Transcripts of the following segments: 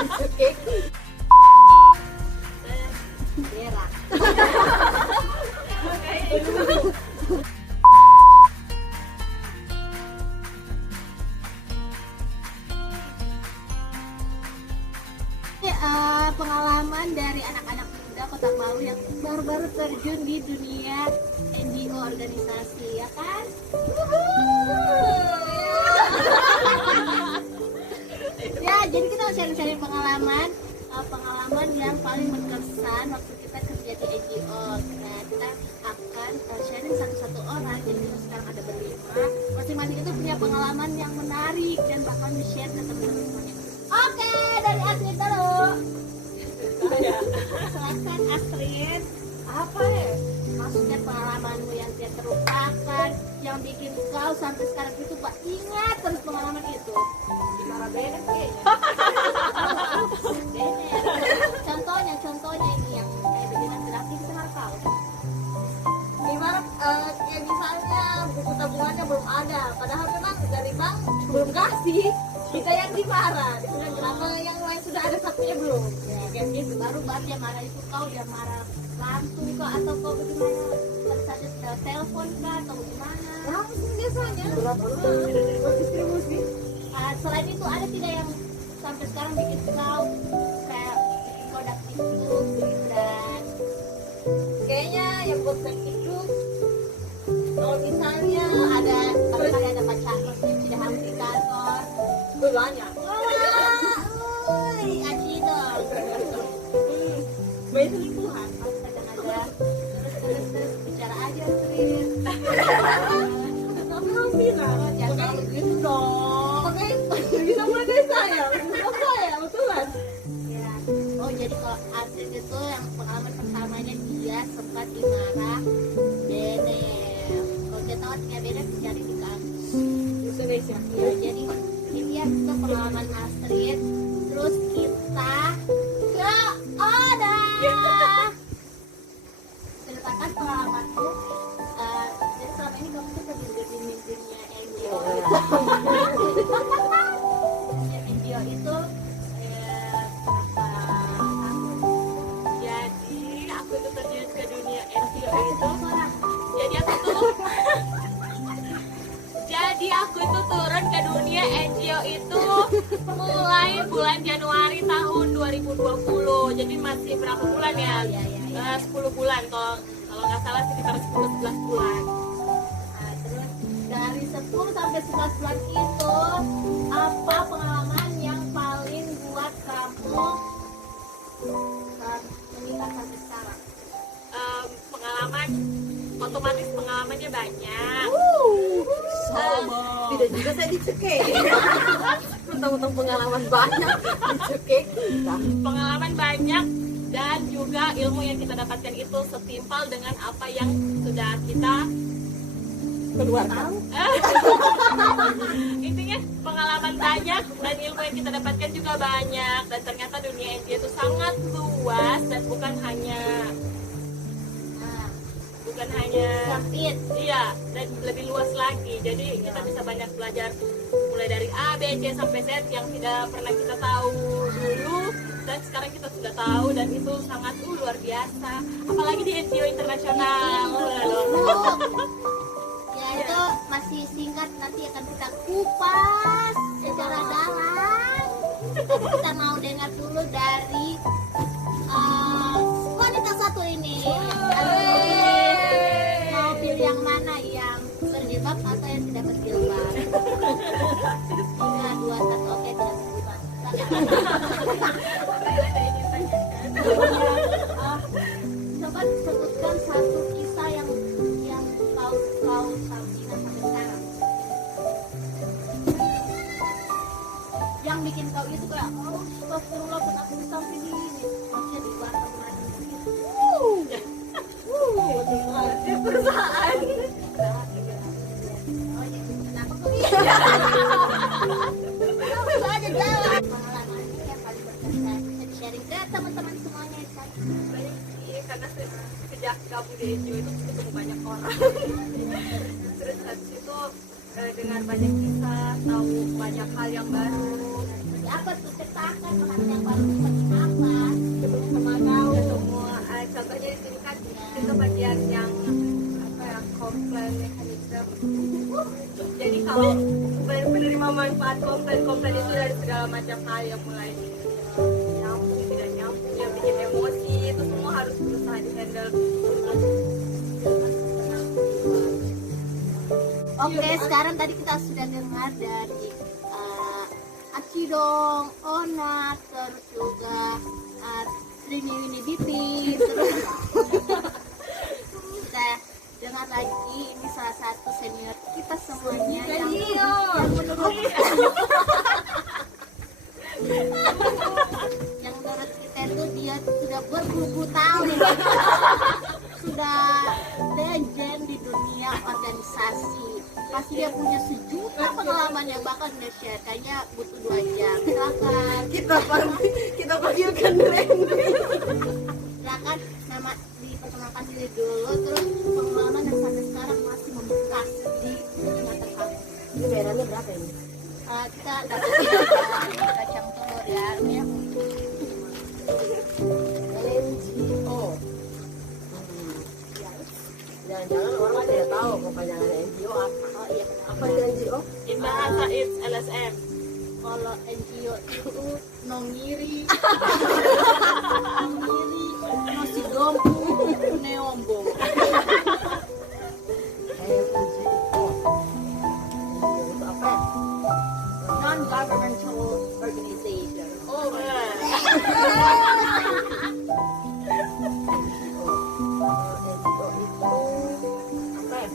Oke. Berak. Pengalaman dari anak-anak muda Kota Palu yang baru-baru terjun di dunia NGO organisasi, ya kan? Ya, jadi kita sharing-sharing pengalaman yang paling berkesan waktu kita kerja di NGO. Nah, kita akan sharing satu-satu orang. Jadi kita sekarang ada berlima. Masing-masing itu punya pengalaman yang menarik dan bakal di-share ke teman-teman semuanya. Oke, dari Astrid dulu. Silakan Astrid. Apa ya? Maksudnya pengalamanmu yang tidak terlupakan, yang bikin kau sampai sekarang itu Pak ingat terus pengalaman itu. Gimana bener kayaknya? Contohnya ini yang kayak bagaimana berarti kita nggak tahu. Gimana kayak misalnya buku tabungannya belum ada, padahal memang dari bank belum kasih, kita yang dimarah. Dengan kenapa yang lain sudah ada satunya belum? Ya, kayak gitu. Baru dia marah itu kau dia marah langsung kok atau kau bagaimana? Terus saja telepon kah atau bagaimana? Langsung biasanya. Distribusi. Selain itu ada tidak yang sampai sekarang bikin kau kayak bikin kau daktik itu dan Kayaknya yang buat sakit itu kalau misalnya ada barangkali ada pacar maksudnya tidak harus di kantor. banyak. Wah, aci dong. Banyak selingkuhan. Astaga. Terus bicara aja Trin. Alhamdulillah. Jangan kalau gitu dong. Oke, bisa mulai dari saya. Betulan. Ya. Oh jadi kalau Astrid itu yang pengalaman pertamanya dia sempat dimarah Benef. Kalau dia tahu artinya Benef dicari di kampus Indonesia. ya. Jadi ini ya itu pengalaman Astrid. Terus kita ke Oda. Ceritakan pengalamanmu. Jadi selama ini kamu tuh kerja di mimpinya NGO. NGO itu berapa tahun? Jadi aku tuh terjun ke dunia NGO itu. Jadi aku tuh turun ke dunia NGO itu mulai bulan Januari tahun 2020. Jadi masih berapa bulan ya? 10 bulan kalau nggak salah sekitar 10-11 bulan. Nah, terus dari 10 sampai 11 bulan itu apa pengalaman yang paling buat kamu mengingat sampai sekarang? Pengalaman otomatis pengalamannya banyak. Tidak juga saya dicekek. Tentang pengalaman banyak dicekek kita. Pengalaman banyak dan juga ilmu yang kita dapatkan itu setimpal dengan apa yang sudah kita Keluarkan. intinya pengalaman banyak dan ilmu yang kita dapatkan juga banyak, dan ternyata dunia NGO itu sangat luas dan bukan hanya Sempit. iya, dan lebih luas lagi. Jadi kita bisa banyak belajar mulai dari A, B, C sampai Z yang tidak pernah kita tahu dulu dan sekarang kita sudah tahu, dan itu sangat luar biasa. Apalagi di NGO internasional. Ya itu masih singkat, nanti akan kita kupas secara dalam. Tapi kita mau dengar dulu dari wanita satu ini. Mau pilih yang mana, yang berjilbab atau yang tidak berjilbab? 3, 2, 1, oke tidak berjilbab. Coba sebutkan satu kisah yang kau ingat sampai sekarang, yang bikin kau itu kayak astagfirullah kenapa bisa sampai di ini, maksudnya di luar teman Perusahaan. Oh ya, kenapa kau bisa aja jalan pengalamannya yang paling berkesan, bisa di sharing ke teman-teman semuanya kan? Banyak sih, karena sejak gabung di NGO itu ketemu banyak orang. Terus habis itu dengan banyak kisah, tahu banyak hal yang baru. Apa tuh ceritakan pengalaman yang paling macam hal yang mulai nyambung tidak nyambung yang bikin emosi itu semua harus berusaha di handle. Oke, sekarang tadi kita sudah dengar dari Acidong, Ona, terus juga Trini Winnie Bibi, terus kita dengar lagi ini salah satu senior kita semuanya yang menurut kita itu dia sudah berpuluh tahun sudah legend di dunia organisasi. Pasti dia punya sejuta pengalaman yang bakal dia share. Kayaknya butuh 2 jam. Silakan. Kita panggilkan Randy. Silakan nama diperkenalkan diri dulu. Terus pengalaman yang sampai sekarang masih membekas di ingatan kamu. Ini bayarannya berapa ini? Kita dapat dari kacang telur ya. NGO. Jangan-jangan orang tidak tahu kepanjangan NGO apa. Oh iya. Apa itu NGO? In bahasa it's LSM. Kalau NGO itu nongiri, nasi dompu, neombo. NGO. Itu apa? Non-governmental organization. Oh, benar. NGO itu apa ya?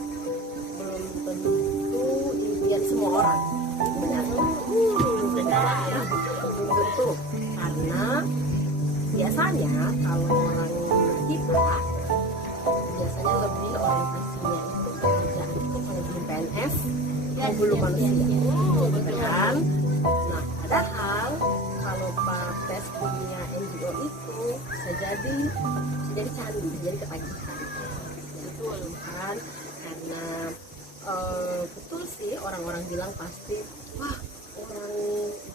Belum tentu impian semua orang. Benar. Benar. Belum tentu. Karena biasanya kalau orang kita biasanya lebih orientasinya itu pekerjaan itu kalau belum PNS Yes, belum yes, manusia. yes, yes. Betul kan? Nah, padahal kalau tes dunia NGO itu bisa jadi candu, jadi ketagihan. Betul kan? Karena betul sih orang-orang bilang pasti, wah orang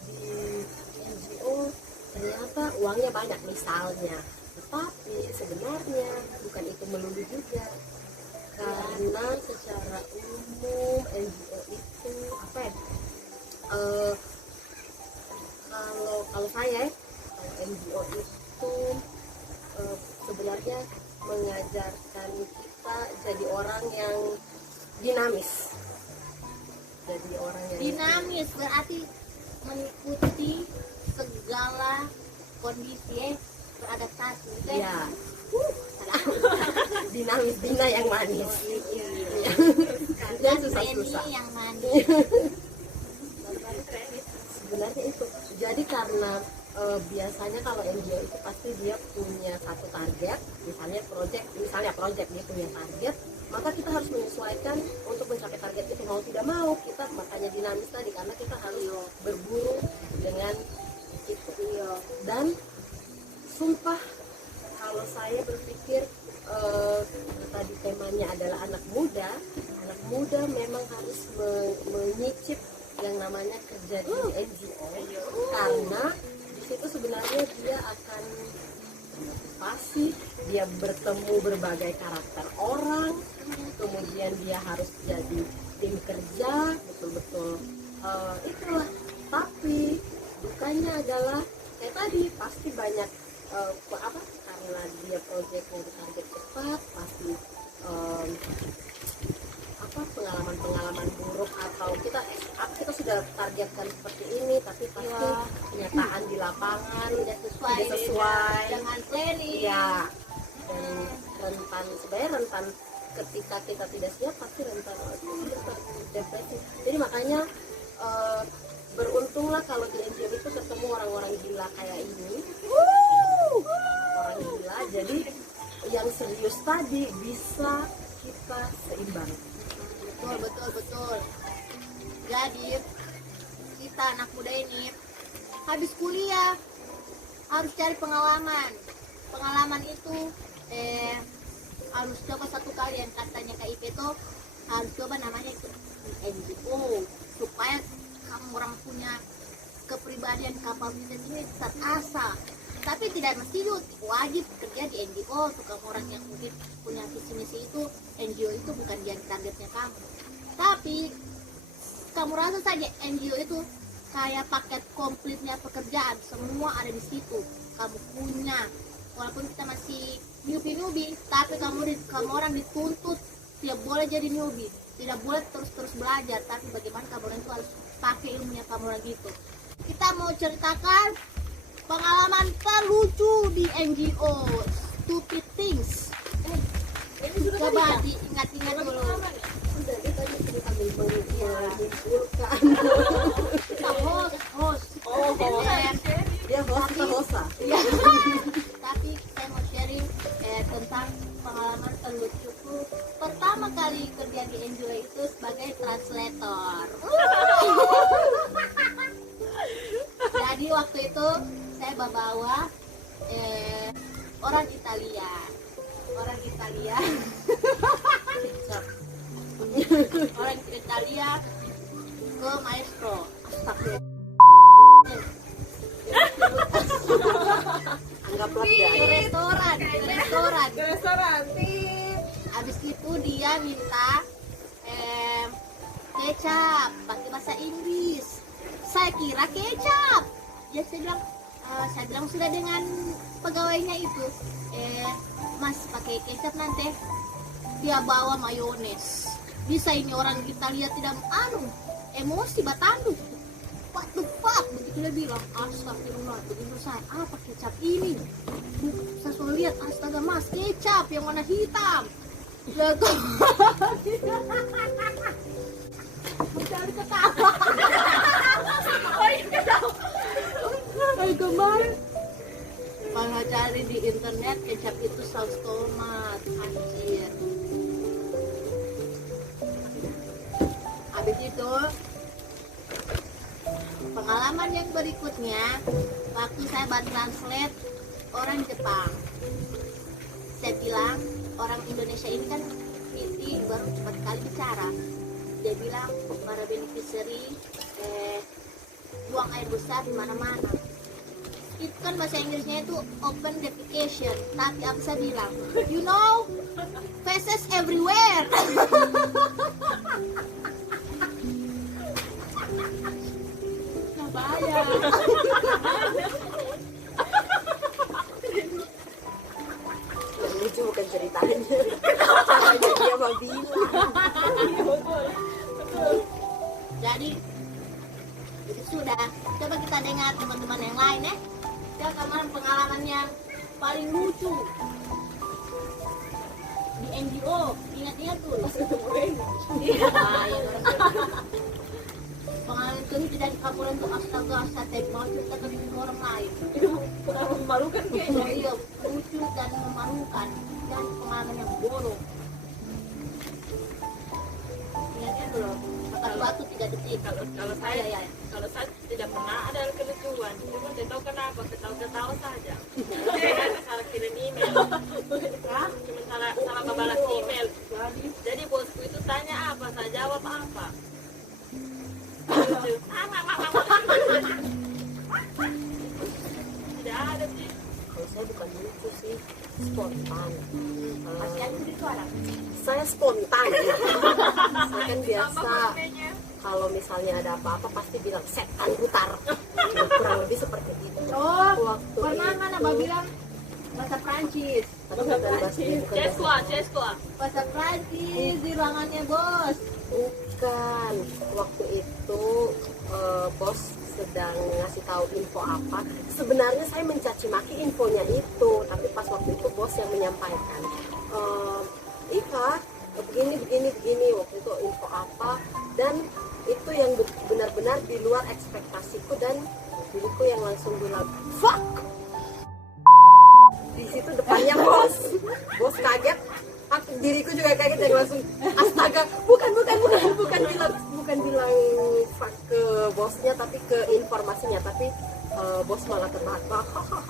di NGO ternyata uangnya banyak misalnya. Tetapi sebenarnya bukan itu melulu juga. Karena secara umum NGO itu apa ya? Kalau saya kalau NGO itu sebenarnya mengajarkan kita jadi orang yang dinamis. Jadi orang yang Dinamis berarti mengikuti segala kondisi beradaptasi. Gitu ya. ya. Dinamis, Dina yang manis. Yang susah-susah. Yang manis. Sebenarnya itu. Jadi karena biasanya kalau NGO itu pasti dia punya satu target, misalnya project dia punya target, maka kita harus menyesuaikan untuk mencapai target itu, mau tidak mau kita makanya dinamis tadi, karena kita harus berburu dengan itu. Dan sumpah kalau saya berpikir tadi temanya adalah anak muda memang harus menyicip yang namanya kerja di NGO, karena di situ sebenarnya dia akan pasti dia bertemu berbagai karakter orang, kemudian dia harus jadi tim kerja betul-betul itulah. Tapi dukanya adalah kayak tadi pasti banyak karena dia proyeknya ditarget cepat, pasti pengalaman buruk atau kita sudah targetkan seperti ini tapi pasti kenyataan di lapangan tidak sesuai dengan planning. Ya, dan rentan ketika kita tidak siap pasti rentan depresi. Jadi makanya beruntunglah kalau di NGO itu ketemu orang-orang gila kayak ini. Orang gila, jadi yang serius tadi bisa kita seimbang. Betul. Jadi kita anak muda ini habis kuliah harus cari pengalaman itu harus coba satu kali yang katanya KIP itu harus coba namanya itu NGO supaya kamu orang punya kepribadian kapabilitas ini terasa. Tapi tidak mesti wajib kerja di NGO. Untuk kamu orang yang mungkin punya visi misi itu, NGO itu bukan jadi targetnya kamu. Tapi kamu rasa saja NGO itu kayak paket komplitnya pekerjaan, semua ada di situ. Kamu punya, walaupun kita masih newbie, tapi kamu orang dituntut tidak boleh jadi newbie, tidak boleh terus belajar, tapi bagaimana kamu orang itu harus pakai ilmunya kamu orang itu. Kita mau ceritakan pengalaman terlucu di NGO, stupid things. Ini sudah Coba tadi diingat-ingat dulu. sudah dia tadi cerita mengumpulkan. Kita host. Oh, dia host atau hosta? Ya. Tapi saya mau sharing tentang pengalaman terlucuku pertama kali kerja di NGO itu sebagai translator. Jadi waktu itu saya bawa orang Italia orang Italia ke maestro. Astagfirullah. Anggaplah Ke dia restoran. Ke restoran, Tip. Habis itu dia minta kecap pakai bahasa Inggris. Saya kira kecap. Ya saya bilang sudah dengan pegawainya itu. Mas pakai kecap nanti. Dia bawa mayones. Bisa ini orang kita lihat tidak emosi batanduk. What the fuck? Begitu dia bilang, astagfirullah. Begitu saya, apa kecap ini? Saya sudah lihat, astaga mas, kecap yang warna hitam. Mencari ketawa. Kayak kemarin kalau cari di internet kecap itu saus tomat, anjir. Habis itu pengalaman yang berikutnya waktu saya bantu translate orang Jepang. Saya bilang orang Indonesia ini kan baru cepat kali bicara. Dia bilang para beneficiary buang air besar di mana-mana. Itu kan bahasa Inggrisnya itu open defecation, tapi apa saya bilang, you know, feces everywhere. Nah, bayar. yang lucu bukan ceritanya, caranya dia mau bilang. Jadi itu sudah. Coba kita dengar teman-teman yang lain ya. Coba kemarin pengalaman yang paling lucu di NGO. Ingat-ingat tuh. Pas ketemu Reno. Iya. Pengalaman itu tidak dikabulkan tuh astaga mau cerita ke orang lain. Itu pengalaman memalukan kayaknya. Iya, lucu dan memalukan dan pengalaman yang bodoh. Ingat dulu. Makan batu 3 detik. Kalau saya tidak pernah ada kelucuan, cuma tidak tahu kenapa ketawa saja. Saya salah kirim email, cuma salah membalas email. Jadi bosku itu tanya apa, saya jawab apa. Tidak ada sih. Kalau saya bukan lucu sih, spontan. Pasti ada di suara. Saya spontan. Saya kan biasa Emailnya. kalau misalnya ada apa-apa pasti bilang setan putar. Kurang lebih seperti itu. Oh, Waktu pernah itu- kan abang bilang bahasa Prancis. Tapi bukan bahasa bukan Ceskua. Bahasa Prancis di ruangannya bos. Bukan. Waktu itu bos sedang ngasih tahu info apa. Sebenarnya saya mencaci maki infonya itu, tapi pas waktu itu bos yang menyampaikan. Ika, begini. Waktu itu info apa, dan itu yang benar-benar di luar ekspektasiku, dan diriku yang langsung bilang fuck. Di situ depannya bos kaget, diriku juga kaget dan langsung astaga, bukan bilang fuck ke bosnya, tapi ke informasinya, tapi bos malah terbahak-bahak.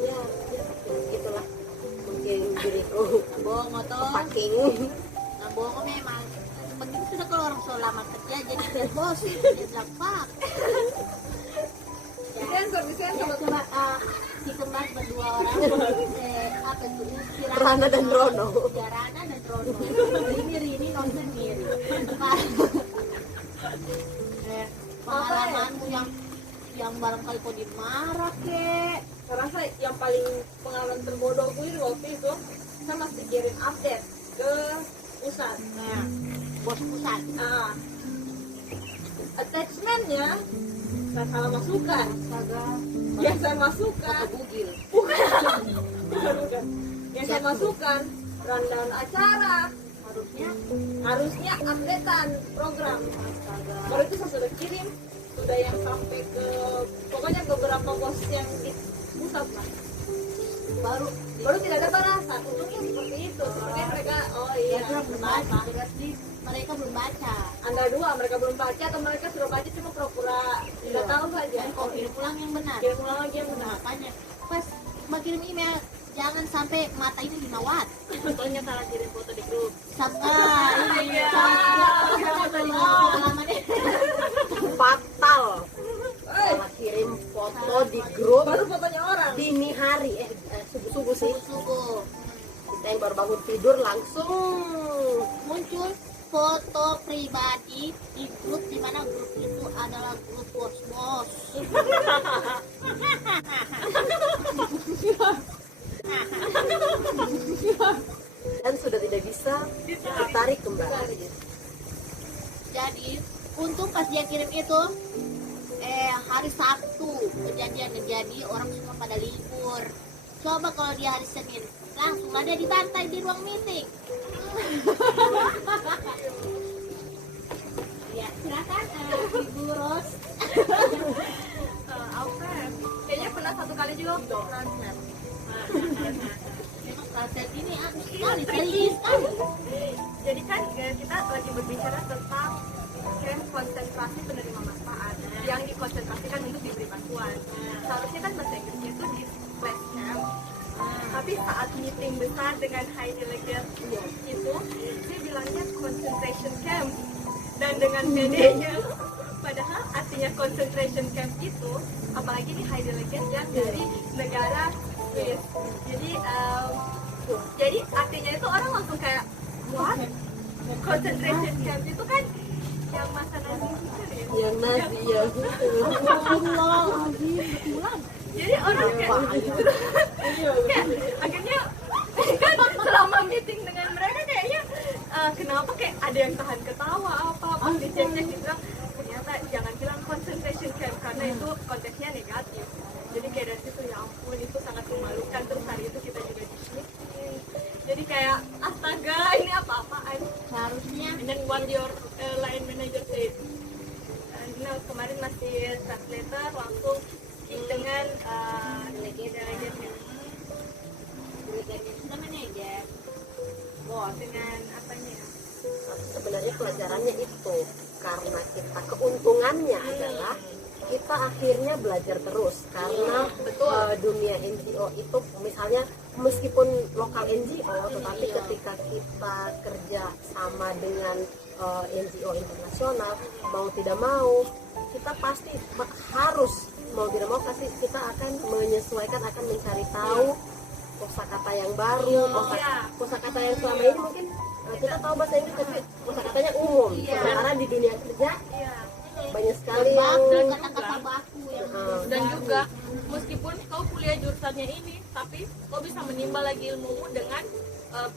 Ya gitulah mungkin diriku Bohong atau packing. nah, bohong memang. Begitu sudah kalau orang sudah lama kerja jadi dia bos. Dia bilang pak. Disensor. Coba si kembar berdua orang apa itu Rana dan Rono. Ya, Rana dan Rono. Rini nonton Miri. Pengalamanmu barangkali kau dimarah kek. Saya rasa yang paling pengalaman terbodohku itu waktu itu saya masih kirim update ke pusat. Nah, bos pusat. Nah, attachmentnya saya salah masukkan. Yang saya masukkan Bugil. bukan. Yang saya masukkan rundown acara. Harusnya updatean program. Baru itu saya sudah kirim, sudah yang sampai ke pokoknya beberapa bos yang di pusat lah. Baru tidak ada balasan. Untungnya seperti itu. Sepertinya mereka Ya, belum baca. Berarti mereka belum baca. Anda dua, mereka belum baca atau mereka sudah baca cuma pura-pura tidak tahu saja. Dan kau kirim pulang yang benar. Kirim ulang lagi yang benar. Makanya pas mau kirim email jangan sampai mata ini 5 watt. Contohnya salah kirim foto di grup. Ini pengalamannya. Fatal. Salah kirim foto di grup Baru fotonya orang. dini hari, subuh-subuh sih. Subuh Kita yang baru bangun tidur langsung muncul foto pribadi di grup, di mana grup itu adalah grup bos-bos. dan sudah tidak bisa ditarik kembali. Jadi untung pas dia kirim itu hari Sabtu kejadiannya, jadi orang semua pada libur. Coba kalau dia hari Senin, langsung ada dibantai di ruang meeting. Ya silakan Ibu Ros. Alfred, kayaknya pernah satu kali juga Transnet. Memang proses ini aneh sekali, serius sekali. Jadi kan kita lagi berbicara tentang camp konsentrasi penerima manfaat yang dikonsentrasikan untuk diberi bantuan. Seharusnya kan bahasa Inggrisnya itu di flash camp. Tapi saat meeting besar dengan high delegate itu, dia bilangnya concentration camp. Dan dengan PD-nya, padahal artinya concentration camp itu, apalagi nih high delegate yang dari negara Swiss. Jadi artinya itu orang langsung kayak, what? Concentration camp itu kan yang masa Nazi itu kan ya? Yang Nazi ya. Jadi orang kayak akhirnya kan selama meeting dengan mereka kayaknya kenapa kayak ada yang tahan ketawa apa pas dicek-cek dibilang ternyata jangan bilang concentration camp karena itu konteksnya negatif. Jadi kayak dari situ ya ampun itu sangat memalukan, terus hari itu kita juga di meeting. Jadi kayak astaga ini apa-apaan. Seharusnya And then what your line manager said. Kemarin masih translator langsung speak dengan delegate namanya ya. dengan apanya ya? Sebenarnya pelajarannya itu karena kita keuntungannya adalah kita akhirnya belajar terus karena dunia NGO itu misalnya meskipun lokal NGO tetapi ketika kita kerja sama dengan NGO internasional mau tidak mau kita pasti harus mau tidak mau pasti kita akan menyesuaikan, akan mencari tahu kosakata yang baru, kosakata yang selama ini mungkin kita tahu bahasa Inggris tapi kosakatanya umum. Sementara di dunia kerja banyak sekali yang Kata-kata baku yang Dan juga meskipun kau kuliah jurusannya ini, tapi kau bisa menimba lagi ilmumu dengan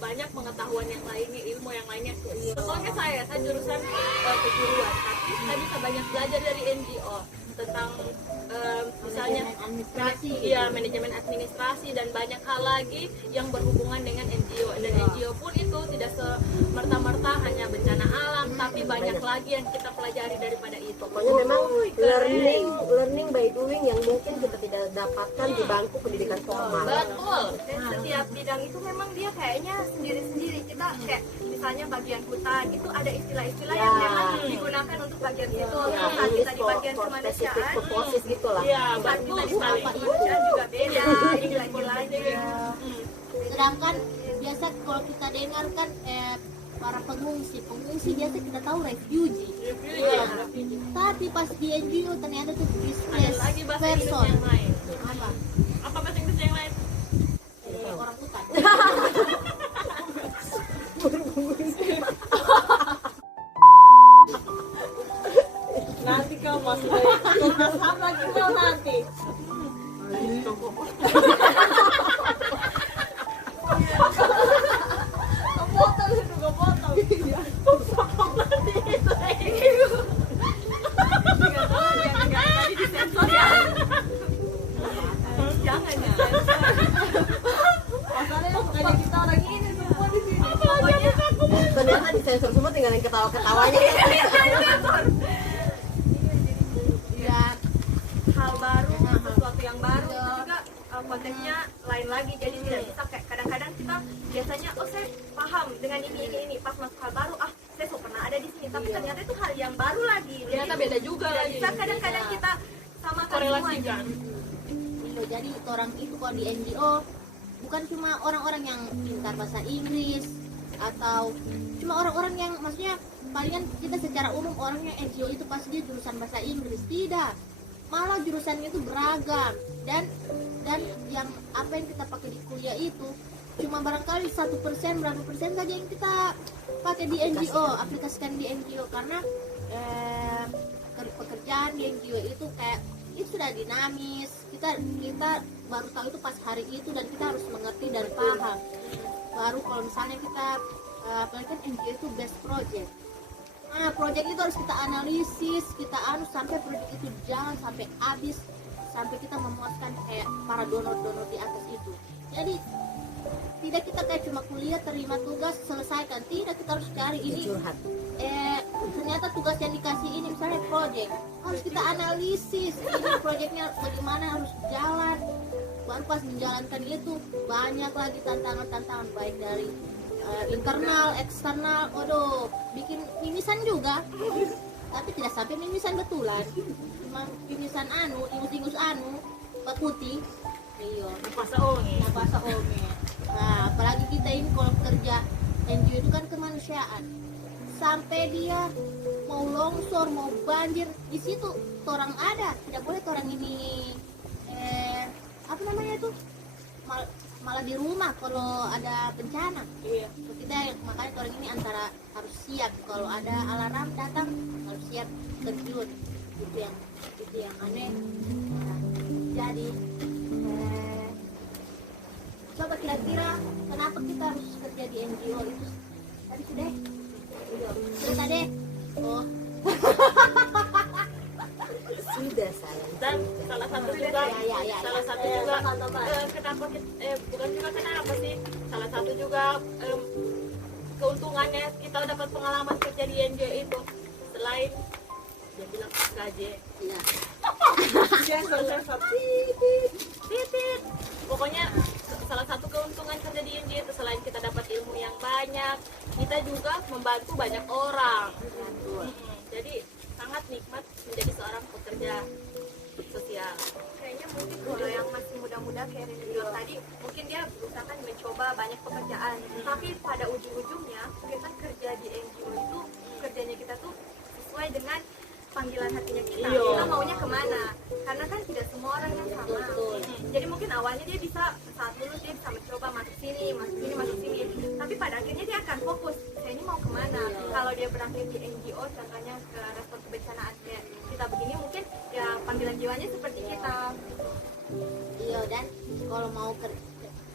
banyak pengetahuan yang lainnya, ilmu yang lainnya. Contohnya saya jurusan kejuruan, tapi saya bisa banyak belajar dari NGO tentang misalnya manajemen administrasi dan banyak hal lagi yang berhubungan dengan NGO. Dan NGO pun itu tidak semerta-merta hanya bencana alam, tapi banyak lagi yang kita pelajari daripada itu. pokoknya memang learning by doing yang mungkin kita tidak dapatkan di bangku pendidikan formal. Betul. Dan setiap bidang itu memang dia kayaknya sendiri-sendiri. Kita kayak misalnya bagian hutan itu ada istilah-istilah yang memang digunakan untuk bagian itu. Saat kita di bagian kemanusiaan, purposes gitu lah. ya baru kita di balik kemanusiaan juga beda istilah-istilahnya. sedangkan biasa kalau kita dengar kan para pengungsi biasa kita tahu refugee. Tapi pas di NGO ternyata tuh Ada displaced lagi bahasa Inggris person. yang lain. Apa? Apa bahasa Inggris yang lain? Orang hutan. Nanti kau masuk dari Komnas HAM lagi kau Kepotong itu, kepotong. Tadi disensor ya. Jangan ya. Masalahnya bukannya kita orang ini semua di sini. Pokoknya Ternyata disensor semua, tinggal yang ketawa-ketawanya. ya hal baru, sesuatu yang baru itu juga konteksnya lain lagi. Jadi tidak bisa kayak kadang-kadang kita biasanya saya paham dengan ini pas masuk hal baru saya so pernah ada di sini, tapi ternyata itu hal yang baru lagi. Ternyata beda juga Tidak lagi. bisa kadang-kadang kita samakan Iya, korelasikan. jadi orang itu kalau di NGO bukan cuma orang-orang yang pintar bahasa Inggris atau cuma orang-orang yang maksudnya palingan kita secara umum orangnya NGO itu pasti dia jurusan bahasa Inggris. Tidak, malah jurusannya itu beragam dan yang apa yang kita pakai di kuliah itu cuma barangkali 1% berapa persen saja yang kita pakai di NGO, aplikasikan di NGO karena pekerjaan di NGO itu kayak itu sudah dinamis. Kita baru tahu itu pas hari itu dan kita harus mengerti dan paham. Baru kalau misalnya kita apalagi kan NGO itu best project. Nah, project itu harus kita analisis, kita sampai project itu jalan sampai habis, sampai kita memuaskan kayak para donor-donor di atas itu. Jadi tidak kita kayak cuma kuliah terima tugas selesaikan, tidak, kita harus cari ini Curhat. ternyata tugas yang dikasih ini misalnya project harus kita analisis ini projectnya bagaimana harus jalan. Baru pas menjalankan itu banyak lagi tantangan baik dari internal, eksternal. Waduh, bikin mimisan juga tapi tidak sampai mimisan betulan, cuma mimisan ingus-ingus Pak Putih. Iya, bahasa Ome. Nah, apalagi kita ini kalau kerja NGO itu kan kemanusiaan. Sampai dia mau longsor, mau banjir, di situ orang ada, tidak boleh orang ini apa namanya itu malah di rumah kalau ada bencana. Iya. Kita makanya orang ini antara harus siap kalau ada alarm datang harus siap terjun. Itu yang aneh. Nah, jadi coba kira-kira kenapa kita harus kerja di NGO itu tadi sudah tadi Sudah sayang. Dan salah satu juga Ya. kenapa bukan juga kenapa sih, salah satu juga keuntungannya kita dapat pengalaman kerja di NGO itu selain dia bilang gaji ya. titit. Pokoknya salah satu keuntungan kerja di NGO itu selain kita dapat ilmu yang banyak, kita juga membantu banyak orang. Jadi sangat nikmat menjadi seorang pekerja sosial. Kayaknya mungkin kalau yang masih muda-muda kayak Reni bilang tadi, mungkin dia berusaha kan mencoba banyak pekerjaan, tapi pada ujung-ujungnya kita kerja di NGO itu kerjanya kita tuh sesuai dengan panggilan hatinya kita. Iya. Kita maunya kemana? Karena kan tidak semua orang yang sama. Betul. Jadi mungkin awalnya dia bisa saat lulus dia bisa mencoba masuk sini. Tapi pada akhirnya dia akan fokus. Saya ini mau kemana? Kalau dia berakhir di NGO, contohnya ke respon kebencanaan kayak kita begini, mungkin ya panggilan jiwanya seperti kita. Iya, dan kalau mau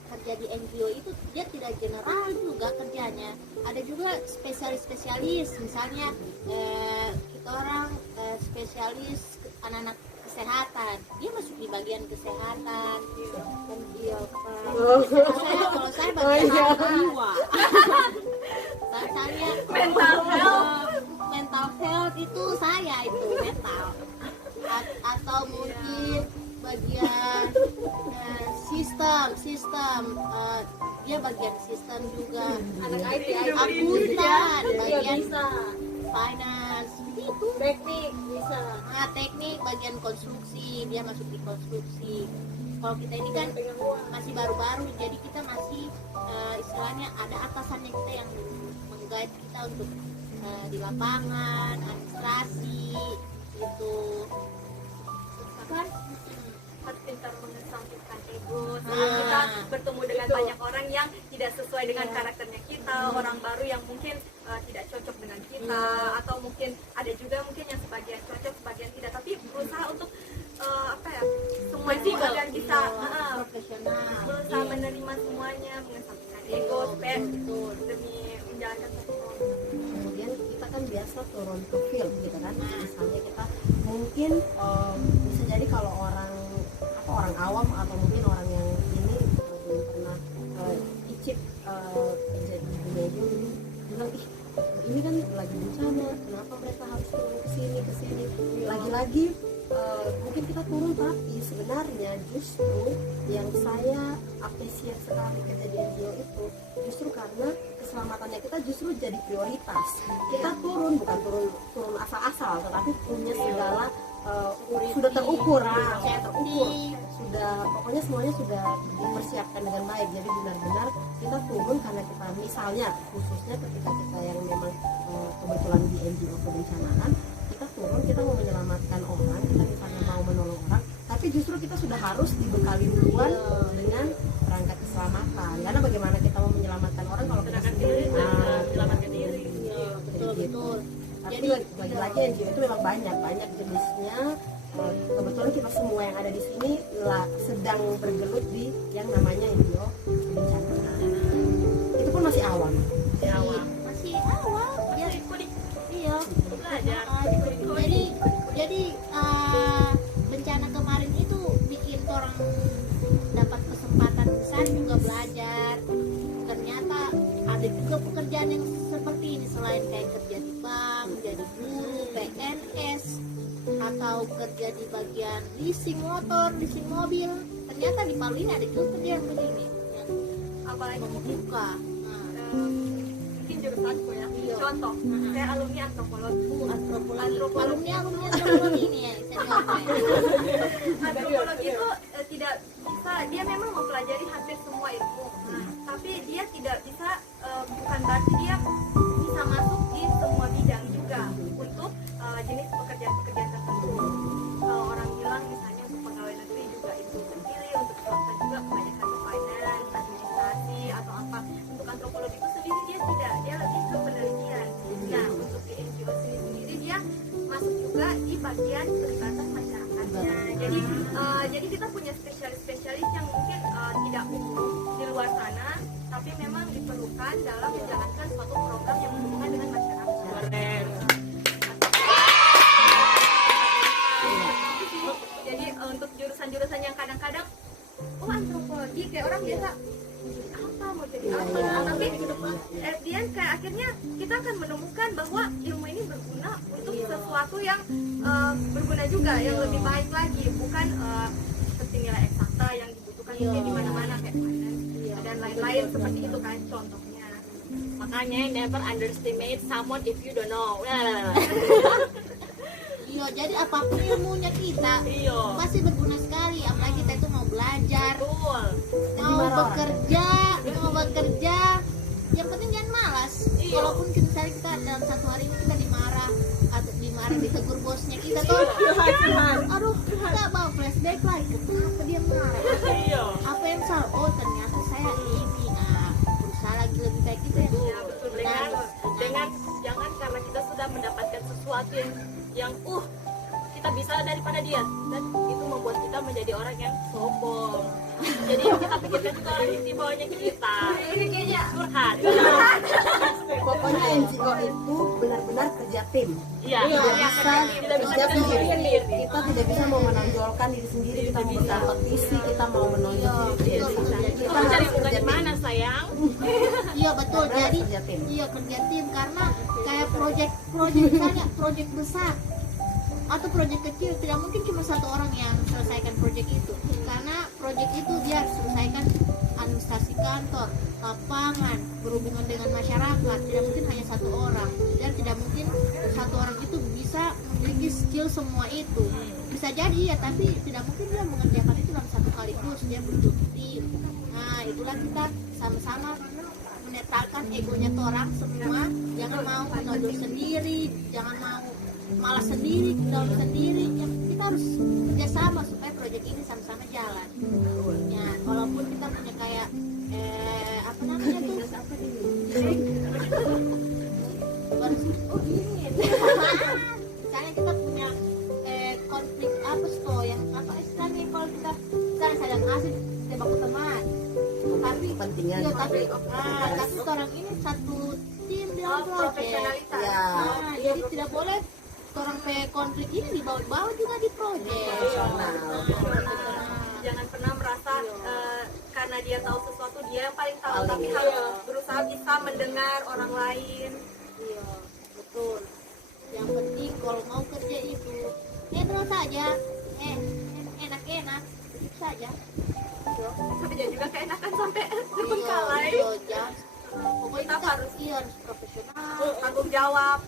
kerja di NGO itu dia tidak general juga kerjanya, ada juga spesialis misalnya kita orang spesialis anak-anak kesehatan, dia masuk di bagian kesehatan. Dan dia kalau saya bagian jiwa. Misalnya mental health itu saya itu mental. Atau mungkin bagian sistem dia bagian sistem juga, Anak IT, akuntan dia bagian bisa. finance itu. Teknik bisa. Nah, teknik bagian konstruksi, dia masuk di konstruksi. Kalau kita ini kan Pegang uang. masih baru-baru, jadi kita masih istilahnya ada atasannya kita yang meng-guide kita untuk di lapangan, administrasi gitu kan. Harus pintar mengesampingkan ego saat kita bertemu dengan banyak orang yang tidak sesuai dengan karakternya kita, orang baru yang mungkin tidak cocok dengan kita, atau mungkin ada juga mungkin yang sebagian cocok sebagian tidak, tapi berusaha untuk apa ya, semuanya Fleksibel. agar bisa Profesional. berusaha menerima semuanya, mengesampingkan ego supaya demi menjalankan satu program. Kemudian kita kan biasa turun ke field gitu kan, misalnya kita mungkin bisa jadi kalau orang awam atau mungkin orang yang ini belum pernah icip kerja di dunia ini bilang, ih ini kan lagi bencana, kenapa mereka harus turun ke sini lagi-lagi mungkin kita turun, tapi sebenarnya justru yang saya apresiasi sekali kerja di NGO itu justru karena keselamatannya kita justru jadi prioritas. Kita turun bukan turun asal-asal, tetapi punya segala sudah terukur, sudah pokoknya semuanya sudah dipersiapkan dengan baik. Jadi benar-benar kita turun karena kita misalnya khususnya ketika kita yang memang kebetulan di NGO kebencanaan, kita turun, kita mau menyelamatkan orang, kita misalnya mau menolong orang, tapi justru kita sudah harus dibekali duluan dengan perangkat keselamatan. Karena bagaimana kita mau menyelamatkan orang kalau kita sendiri menyelamatkan diri. Betul. tapi lagi-lagi NGO itu memang banyak jenisnya. Kebetulan kita semua yang ada di sini sedang bergelut di yang namanya NGO kebencanaan. Itu pun masih awam. Masih awal. Ya, iya. Belajar. Jadi bencana kemarin itu bikin orang dapat kesempatan besar juga belajar. Ternyata ada juga pekerjaan yang seperti ini selain kayak kerja di bank, jadi guru, PNS, atau kerja di bagian leasing motor, leasing mobil. Ternyata di Palu ini ada juga kerjaan begini yang Apalagi membuka. mungkin jurusanku ya, contoh saya alumni antropologi. Alumni antropologi ini ya, Antropologi itu tidak bisa, dia memang mempelajari hampir semua ilmu, tapi dia tidak bisa, bukan berarti dia bisa masuk di semua bidang juga untuk jenis pekerjaan-pekerjaan tertentu. Orang bilang misalnya untuk pegawai negeri juga itu terpilih, untuk swasta juga kebanyakan ke finance, administrasi atau apa. Untuk antropologi itu sendiri dia tidak, dia lebih ke penelitian. Nah untuk di NGO sendiri dia masuk juga di bagian pelibatan masyarakatnya. Jadi kita punya spesialis-spesialis yang mungkin tidak umum di luar sana, tapi memang diperlukan dalam menjalankan suatu program yang berhubungan dengan masyarakat. Keren. Jadi untuk jurusan-jurusan yang kadang-kadang antropologi kayak orang biasa mau jadi apa, tapi at the end kayak akhirnya kita akan menemukan bahwa ilmu ini berguna untuk sesuatu yang berguna juga, yang lebih baik lagi, bukan seperti nilai eksakta yang dibutuhkan mungkin di mana-mana kayak finance dan lain-lain seperti itu kan contohnya. Makanya never underestimate someone if you don't know. Iya, jadi apapun ilmunya kita Iya. masih berguna sekali. Apalagi kita itu mau belajar, Betul. mau bekerja, yang penting jangan malas. Iya. Walaupun misalnya kita dalam satu hari ini kita dimarah atau ditegur bosnya kita tuh, aduh nggak mau flashback lagi, kenapa dia marah, Iya. apa yang salah, oh ternyata saya ini berusaha lagi lebih baik gitu ya. Ya, betul. Dengan jangan karena kita sudah mendapatkan sesuatu yang kita bisa daripada dia, dan itu membuat kita menjadi orang yang sombong. Jadi kita pikirkan juga orang di bawahnya kita. Ini kayaknya Curhat. Pokoknya NGO itu benar-benar kerja tim. Iya. Tidak bisa Tidak bisa kerja sendiri. Kita tidak bisa mau menonjolkan diri sendiri, kita mau berkompetisi, kita mau menonjol diri sendiri. Kita Kita mencari harus bukan kerja di tim. mana sayang? Iya betul, Benar-benar jadi kerja tim. iya kerja tim, karena kayak proyek misalnya proyek besar atau proyek kecil, tidak mungkin cuma satu orang yang selesaikan proyek itu, karena proyek itu dia harus selesaikan administrasi kantor, lapangan, berhubungan dengan masyarakat. Tidak mungkin hanya satu orang, dan tidak mungkin satu orang itu bisa memiliki skill semua itu. Bisa jadi ya, tapi tidak mungkin dia mengerjakan itu dalam satu sekaligus, dia butuh tim. Nah itulah kita sama-sama menetralkan egonya orang semua. Jangan mau menonjol sendiri, jangan mau malas sendiri, down sendiri. Ya, kita harus kerjasama supaya proyek ini sama-sama jalan. Ya, walaupun kita punya kayak apa namanya tuh? Misalnya kita punya konflik apa yang kepentingan. Iya, tapi orang ini satu tim dalam proyek. Profesionalitas. Ya. Jadi tidak boleh orang konflik ini dibawa juga di proyek. Jangan pernah merasa karena dia tahu sesuatu dia yang paling tahu, Paling, tapi iya. harus berusaha bisa mendengar orang lain. Iya, betul. Yang penting kalau mau kerja itu terus saja, enak-enak, begitu saja. Tapi dia juga keenakan sampai terbengkalai. Iya, jangan. Pokoknya Kita kita harus harus profesional, tanggung jawab.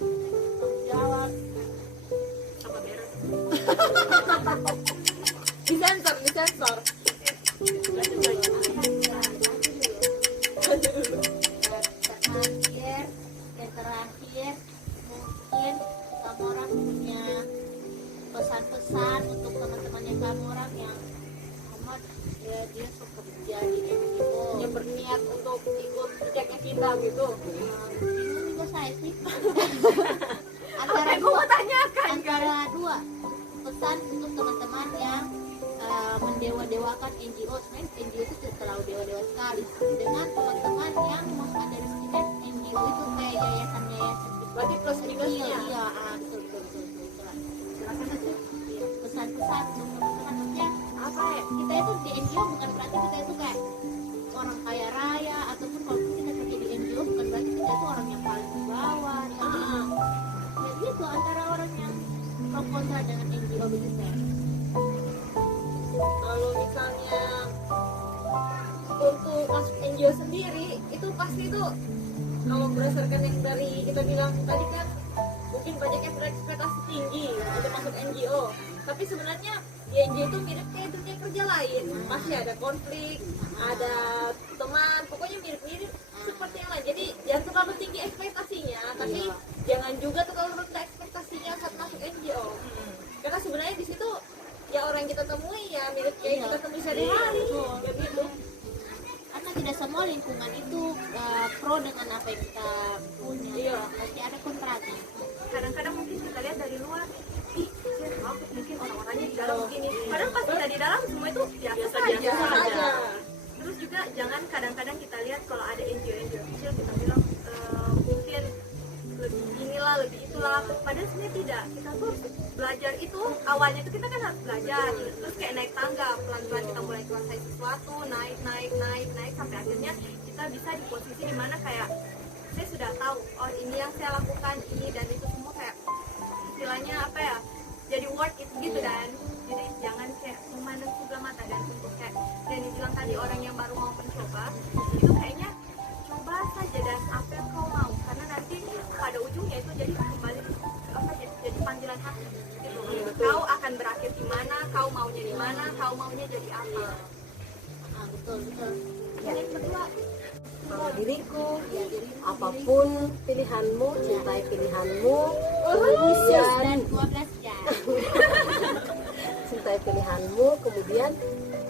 jawab. Sama beres. Disensor. Yang terakhir mungkin kamu orang punya pesan-pesan untuk teman-temannya kamu orang yang amat ya dia suka kerja di NGO Yang berniat untuk ikut proyeknya kita gitu. bingung juga saya sih Apa yang mau tanyakan kan? antara dua pesan untuk teman-teman yang mendewa-dewakan NGO. Sebenarnya NGO itu tidak terlalu dewa-dewa sekali dengan teman-teman yang mengadreskan NGO itu kayak yayasan-yayasan gitu. Berarti plus minusnya. Iya, betul. Iya, pesan-pesan untuk teman-teman maksudnya apa ya? Kita itu di NGO bukan berarti kita itu kayak orang kaya raya ataupun kalau kita kerja di NGO bukan berarti kita itu orang yang paling di bawah. Tapi ya gitu antara orang yang pro kontra dengan NGO begitu ya. Kalau misalnya untuk masuk NGO sendiri itu pasti tuh kalau berdasarkan yang dari kita bilang tadi kan mungkin banyak yang berekspektasi tinggi untuk masuk NGO, tapi sebenarnya di NGO itu mirip kayak dunia kerja lain, masih ada konflik, ada teman, pokoknya mirip-mirip seperti yang lain. Jadi jangan terlalu tinggi ekspektasinya, tapi jangan juga terlalu rendah ekspektasinya saat masuk NGO, karena sebenarnya di situ ya orang yang kita temui ya mirip kayak kita temui sehari-hari ya gitu. Karena tidak semua lingkungan itu pro dengan apa yang kita punya. Iya. Pasti ada kontranya. Kadang-kadang mungkin kita lihat dari luar, ih, mungkin orang-orangnya di dalam begini. Padahal pas kita di dalam semua itu biasa Biasa saja. aja. Terus juga jangan kadang-kadang kita lihat kalau ada NGO kecil kita bilang mungkin lebih inilah, lebih itulah. Padahal sebenarnya tidak. Kita tuh belajar itu awalnya itu kita kan harus belajar. Terus kayak naik tangga, pelan-pelan kita mulai kuasai sesuatu, naik sampai akhirnya kita bisa di posisi dimana kayak saya sudah tahu, oh ini yang saya lakukan ini dan itu semua kayak istilahnya apa ya? Jadi worth it gitu dan jadi jangan kayak memandang sebelah mata dan untuk kayak yang dibilang tadi orang yang baru mau mencoba itu kayaknya coba saja dan apa yang kau mau karena nanti pada ujungnya itu jadi kembali apa jadi panggilan hati gitu. Kau akan berakhir di mana, kau maunya di mana, kau maunya jadi apa. Betul. Yang kedua Kalau diriku, Ya, jadi apapun pilihanmu, cintai pilihanmu, dan kemudian 12 jam. cintai pilihanmu, kemudian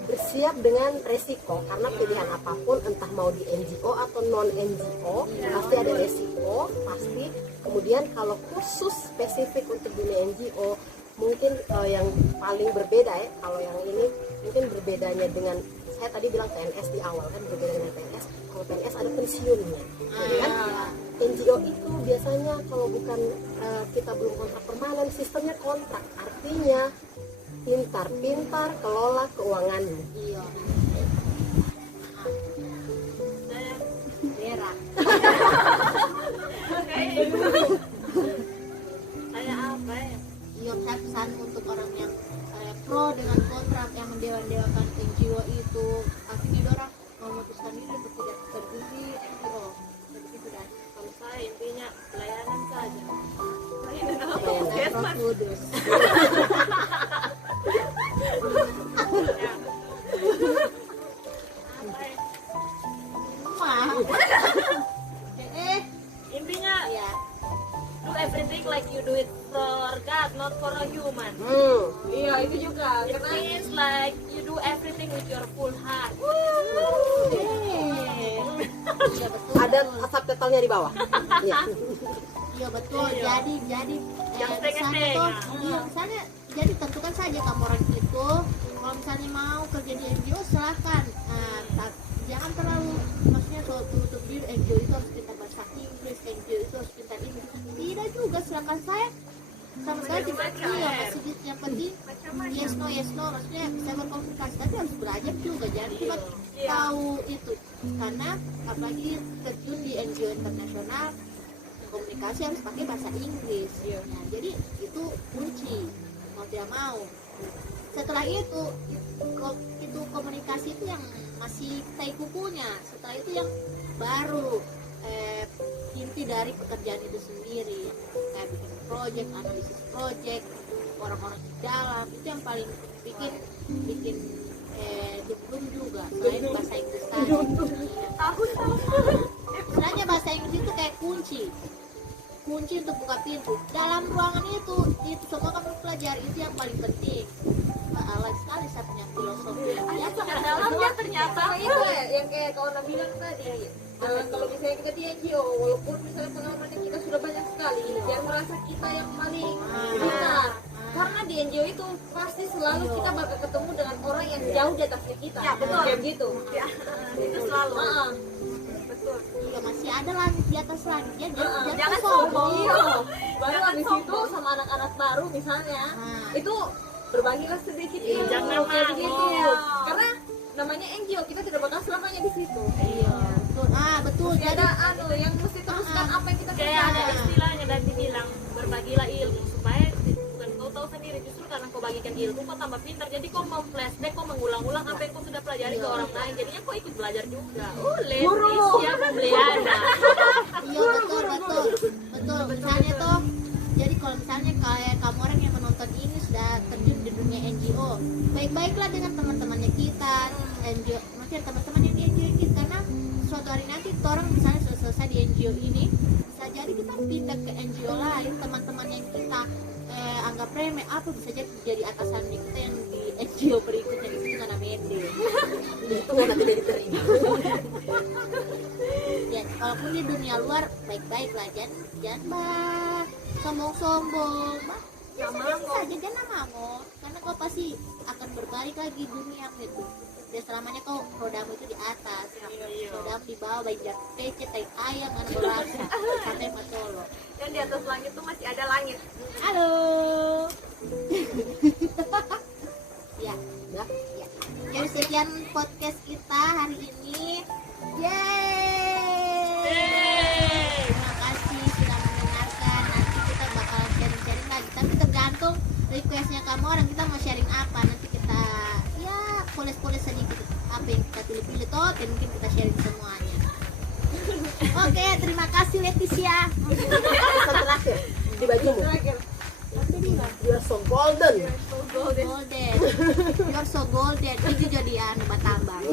bersiap dengan resiko karena pilihan apapun entah mau di NGO atau non NGO pasti ada resiko pasti. Kemudian kalau khusus spesifik untuk dunia NGO mungkin yang paling berbeda ya, kalau yang ini mungkin berbedanya dengan saya tadi bilang PNS di awal kan, berbeda dengan PNS. Kalau PNS ada pensiunnya kan. NGO itu biasanya kalau bukan kita belum kontrak permanen, sistemnya kontrak, artinya pintar-pintar kelola keuanganmu. Iya. Berak. kayak apa ya? Iya, saya pesan untuk orang yang pro dengan kontrak yang mendewa-dewakan NGO itu akhirnya orang memutuskan diri untuk tidak terjun di NGO. Begitu dan Kalau saya intinya pelayanan saja. Roh Kudus. Wah. Intinya Ya. do everything like you do it for God, not for a human. Iya itu juga It karena means like you do everything with your full heart. Iya betul. Ada subtitlenya di bawah. Iya. Iya betul. Jadi Yang misalnya setengah-setengah. tuh, iya misalnya jadi tentukan saja kamu orang itu kalau misalnya mau kerja di NGO silahkan. Jangan terlalu yes no maksudnya bisa berkomunikasi tapi harus belajar juga jangan cuma Iya. tahu itu karena apalagi terjun di NGO internasional komunikasi harus pakai bahasa Inggris. Nah, jadi itu kunci mau tidak mau. Setelah itu komunikasi itu yang masih tai kukunya. Setelah itu yang baru inti dari pekerjaan itu sendiri kayak bikin project, analisis project, orang-orang di dalam itu yang paling bikin dum juga selain bahasa Inggris tadi. Sebenarnya bahasa Inggris itu kayak kunci untuk buka pintu dalam ruangan itu semua kamu pelajari itu yang paling penting. Alat sekali saya punya filosofi ya Sangat dalam ya ternyata. Sama itu ya, yang kayak kawan bilang tadi. Kalau misalnya kita di NGO, walaupun misalnya pengalamannya kita sudah banyak sekali, jangan merasa kita yang paling benar. Karena di NGO itu pasti selalu kita bakal ketemu dengan orang yang jauh di atasnya kita. Ya, betul. Kayak gitu. Itu selalu. iya masih ada langit di atas langit ya Jangan sombong. Iya. Baru Jangan habis sombong. itu sama anak-anak baru misalnya, Nah. itu berbagilah sedikit Iya, ilmu jangan kayak malu. begitu. Karena namanya NGO, kita tidak bakal selamanya di situ. iya betul Jadi ada yang mesti teruskan apa yang kita Kayak ada kerjakan. istilahnya dan dibilang berbagilah ilmu supaya bukan kau tahu sendiri, justru karena kau bagikan ilmu kau tambah pintar, jadi kau mau flashback, kau mengulang-ulang apa yang kau sudah pelajari ke orang lain, jadinya kau ikut belajar juga. Guru. Siapa beliana? iya betul misalnya tuh jadi kalau misalnya kayak kamu orang yang menonton ini sudah terjun di dunia NGO baik-baiklah dengan teman-temannya kita NGO maksudnya teman-teman yang di NGO kita karena suatu hari nanti orang misalnya sudah selesai di NGO ini bisa jadi kita pindah ke NGO lain teman-teman yang kita anggap remeh apa bisa jadi atasan kita yang di NGO berikutnya itu karena mende Itu nggak tidak diterima. ya walaupun di dunia luar baik-baik lah jangan bah sombong-sombong bah biasa saja jangan mangok karena kau pasti akan berbalik lagi dunia itu dan selamanya kau rodamu itu di atas rodamu di bawah banjir pece tai ayam mana berasa sampai matolo Yang di atas langit tuh masih ada langit. halo ya Ya. jadi sekian podcast kita hari ini yeay terima kasih sudah mendengarkan nanti kita bakal sharing-sharing lagi tapi tergantung requestnya kamu orang kita mau sharing apa nanti kita ya poles-poles sedikit apa yang kita pilih-pilih toh dan mungkin kita sharing semuanya oke terima kasih Leticia Pesan terakhir di bajumu. Terakhir. You are so golden. golden you're so golden itu jadi anu batambang